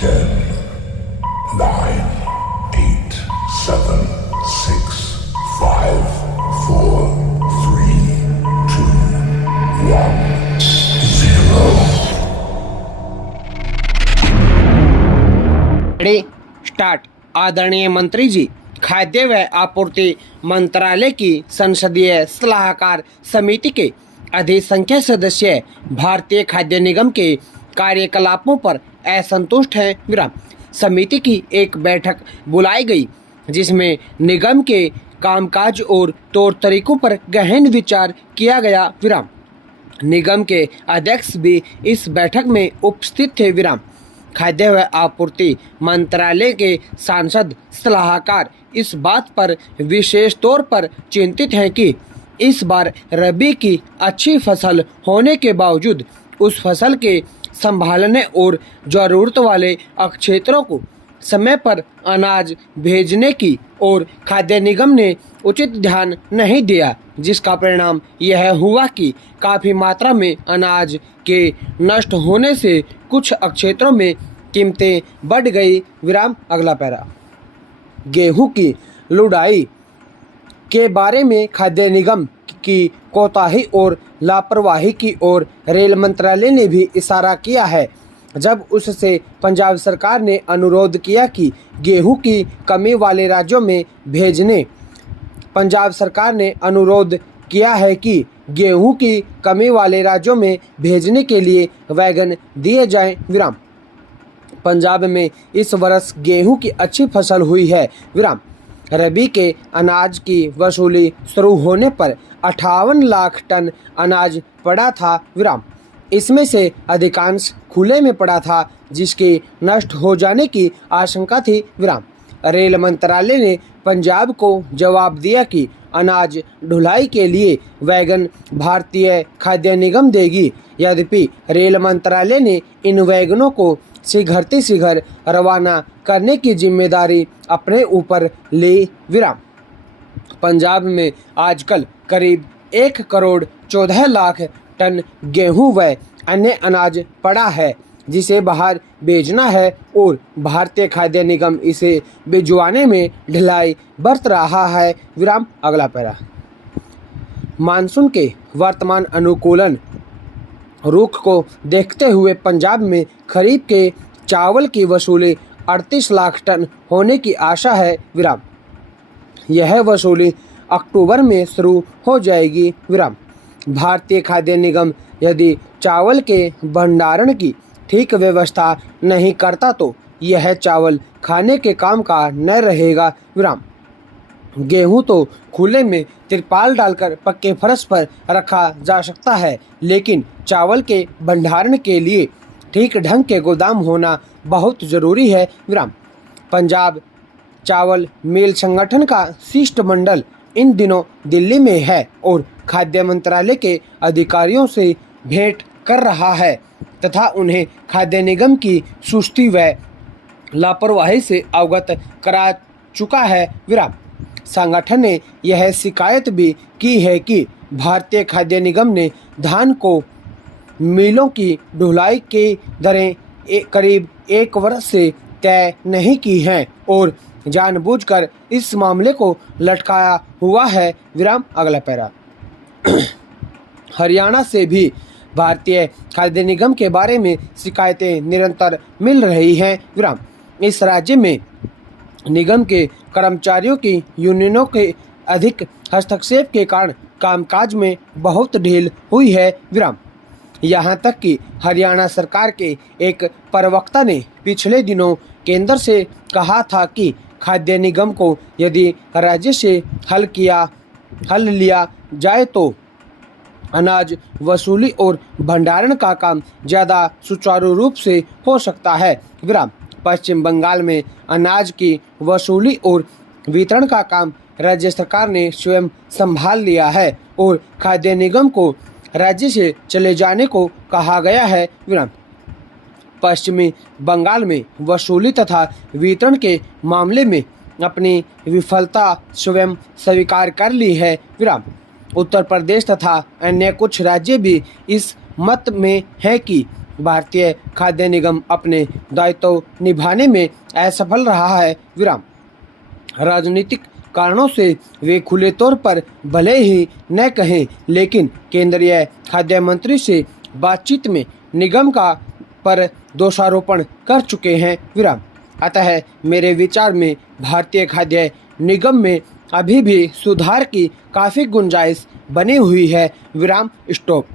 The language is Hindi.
10, 9, 8, 7, 6, 5, 4, 3, 2, 1, 0. Ready start. आदरणीय मंत्री जी, खाद्य व आपूर्ति मंत्रालय की संसदीय सलाहकार समिति के अधिसंख्यक सदस्य भारतीय खाद्य निगम के कार्यकलापों पर असंतुष्ट हैं। विराम। समिति की एक बैठक बुलाई गई जिसमें निगम के कामकाज और तौर तरीकों पर गहन विचार किया गया। विराम। निगम के अध्यक्ष भी इस बैठक में उपस्थित थे। विराम। खाद्य व आपूर्ति मंत्रालय के सांसद सलाहकार इस बात पर विशेष तौर पर चिंतित हैं कि इस बार रबी की अच्छी फसल होने के बावजूद उस फसल के संभालने और ज़रूरत वाले क्षेत्रों को समय पर अनाज भेजने की और खाद्य निगम ने उचित ध्यान नहीं दिया, जिसका परिणाम यह हुआ कि काफ़ी मात्रा में अनाज के नष्ट होने से कुछ क्षेत्रों में कीमतें बढ़ गई। विराम। अगला पैरा। गेहूं की लुढ़ाई के बारे में खाद्य निगम की कोताही और लापरवाही की ओर रेल मंत्रालय ने भी इशारा किया है, जब उससे पंजाब सरकार ने अनुरोध किया कि गेहूं की कमी वाले राज्यों में भेजने पंजाब सरकार ने अनुरोध किया है कि गेहूं की कमी वाले राज्यों में भेजने के लिए वैगन दिए जाएं। विराम। पंजाब में इस वर्ष गेहूं की अच्छी फसल हुई है। विराम। रबी के अनाज की वसूली शुरू होने पर 58 लाख टन अनाज पड़ा था। विराम। इसमें से अधिकांश खुले में पड़ा था, जिसके नष्ट हो जाने की आशंका थी। विराम। रेल मंत्रालय ने पंजाब को जवाब दिया कि अनाज ढुलाई के लिए वैगन भारतीय खाद्य निगम देगी। यद्यपि रेल मंत्रालय ने इन वैगनों को शीघ्र रवाना करने की जिम्मेदारी अपने ऊपर ली। विराम। पंजाब में आजकल करीब 1 करोड़ 14 लाख टन गेहूं व अन्य अनाज पड़ा है, जिसे बाहर भेजना है और भारतीय खाद्य निगम इसे भिजवाने में ढिलाई बरत रहा है। विराम। अगला पैरा। मानसून के वर्तमान अनुकूलन रुख को देखते हुए पंजाब में खरीफ के चावल की वसूली 38 लाख टन होने की आशा है। विराम। यह वसूली अक्टूबर में शुरू हो जाएगी। विराम। भारतीय खाद्य निगम यदि चावल के भंडारण की ठीक व्यवस्था नहीं करता तो यह चावल खाने के काम का न रहेगा। विराम। गेहूं तो खुले में तिरपाल डालकर पक्के फर्श पर रखा जा सकता है, लेकिन चावल के भंडारण के लिए ठीक ढंग के गोदाम होना बहुत ज़रूरी है। विराम। पंजाब चावल मिल संगठन का शिष्टमंडल इन दिनों दिल्ली में है और खाद्य मंत्रालय के अधिकारियों से भेंट कर रहा है तथा उन्हें खाद्य निगम की सुस्ती व लापरवाही से अवगत करा चुका है। विराम। संगठन ने यह शिकायत भी की है कि भारतीय खाद्य निगम ने धान को मिलों की ढुलाई की दरें करीब 1 वर्ष से तय नहीं की हैं और जानबूझकर इस मामले को लटकाया हुआ है। विराम। अगला पैरा। हरियाणा से भी भारतीय खाद्य निगम के बारे में शिकायतें निरंतर मिल रही हैं। विराम। इस राज्य में निगम के कर्मचारियों की यूनियनों के अधिक हस्तक्षेप के कारण कामकाज में बहुत ढील हुई है। विराम। यहाँ तक कि हरियाणा सरकार के एक प्रवक्ता ने पिछले दिनों केंद्र से कहा था कि खाद्य निगम को यदि राज्य से हल लिया जाए तो अनाज वसूली और भंडारण का काम ज़्यादा सुचारू रूप से हो सकता है। विराम। पश्चिम बंगाल में अनाज की वसूली और वितरण का काम राज्य सरकार ने स्वयं संभाल लिया है और खाद्य निगम को राज्य से चले जाने को कहा गया है। विराम। पश्चिमी बंगाल में वसूली तथा वितरण के मामले में अपनी विफलता स्वयं स्वीकार कर ली है। विराम। उत्तर प्रदेश तथा अन्य कुछ राज्य भी इस मत में है कि भारतीय खाद्य निगम अपने दायित्व निभाने में असफल रहा है। विराम। राजनीतिक कारणों से वे खुले तौर पर भले ही न कहें, लेकिन केंद्रीय खाद्य मंत्री से बातचीत में निगम का पर दोषारोपण कर चुके हैं। विराम। अतः मेरे विचार में भारतीय खाद्य निगम में अभी भी सुधार की काफ़ी गुंजाइश बनी हुई है। विराम। स्टॉप।